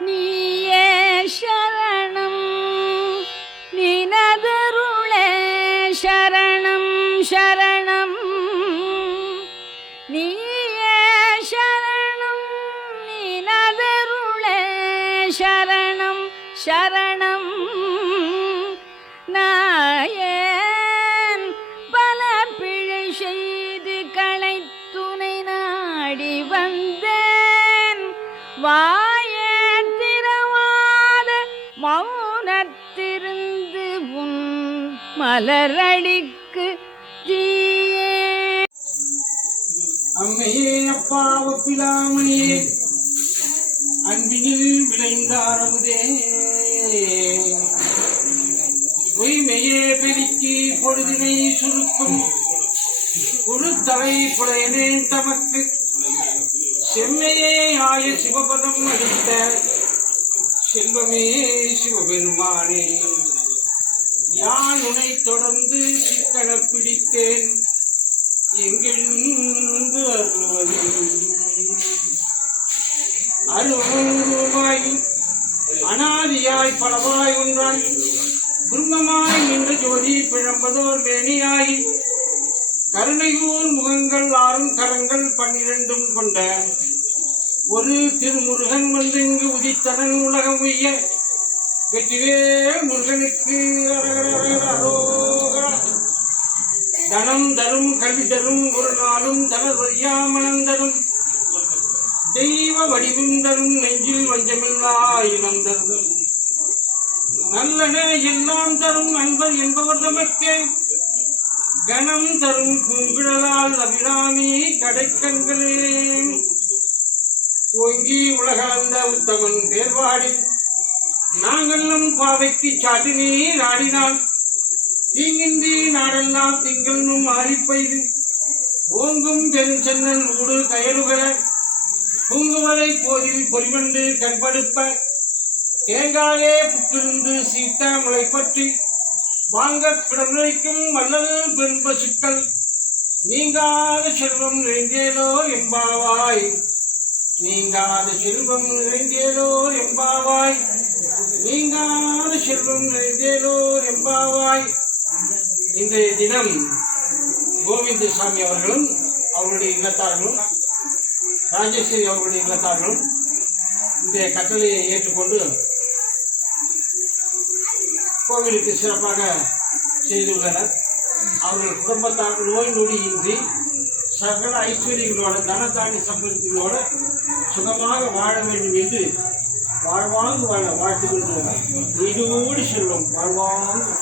நீயே சரணம். நினதருளே சரணம் சரணம். நீயே சரணம் நினதருளே சரணம் சரணம். நாயேன் பல பிழை செய்து களைத்துணை நாடி வந்தேன். வாயே திறவாத மௌனத்திருந்து உன் மலரடிக்கு தீயே. அம்மையே அப்பா ஒப்பிலாமணியே அன்பினில் விளைந்தாரமுதே பொய்மையே பெருக்கி பொழுதினை சுருக்கும் கொடுத்தலை புலையனேன் தமக்கு. செம்மையே ஆய சிவபதம் அளித்த செல்வமே சிவபெருமானே. யான் உனை தொடர்ந்து சிக்கன பிடித்தேன். எங்கிருந்து அருள்வது அருவாய் அனாதியாய் பலவாய் ஒன்றாய் குருமமாய் நின்ற ஜோதி பிழம்பதோர் வேணியாய் கருணையூர் முகங்கள் ஆறும் கரங்கள் பன்னிரண்டும் கொண்ட ஒரு திருமுருகன் வந்து இங்கு உதித்தனன் உலகம் உய்ய வெற்றிவே முருகனுக்கு தனம் தரும் கல்வி தரும் ஒரு நாளும் தனது தரும். தெய்வ வடிவும் தரும் நெஞ்சில் வஞ்சமில்லா இனம் தரும். நல்லன எல்லாம் தரும் அன்பர் என்பவர் தமக்கே கணம் தரும் பூங்குழலால் அபிராமி கடைக்கண்களே. ஓங்கி உலகளந்த உத்தமன் பேர்வாடி நாங்களும் பாவைக்கு சாட்டு நீர் ஆடினான் தீங்கின்றி நாடெல்லாம் திங்களும் ஆரிப்பெய்து ஓங்கும் பெருஞ்சென்னன் ஊடு கயலுகர பூங்குவலை போதில் பொறிவண்டு கண்படுப்ப. தேங்காயே புற்றிருந்து சீத்த முளை பற்றி வாங்க வல்லது வள்ளல் பெரும்பசுக்கள் நீங்காத செல்வம் நிறைந்தேலோ என்பாவாய். நீங்காத செல்வம் நிறைந்தேலோ எம்பாவாய் நீங்காத செல்வம் நிறைந்தேலோ எம்பாவாய் இன்றைய தினம் கோவிந்தசாமி அவர்களும் அவருடைய இல்லத்தார்களும் ராஜேஸ்வரி அவருடைய இல்லத்தார்களும் இந்த கட்டளையை ஏற்றுக்கொண்டு கோவிலுக்கு சிறப்பாக செய்துள்ளனர். அவர்கள் குடும்பத்தார் நோய் நொடியின்றி சகல ஐஸ்வர்யங்களோட தனத்தாண்டி சம்பளங்களோட சுகமாக வாழ வேண்டும் என்று வாழ்வாங்கு வாழ வாழ்த்துகின்றனர். இதோடு செல்லும் வாழ்வாங்கு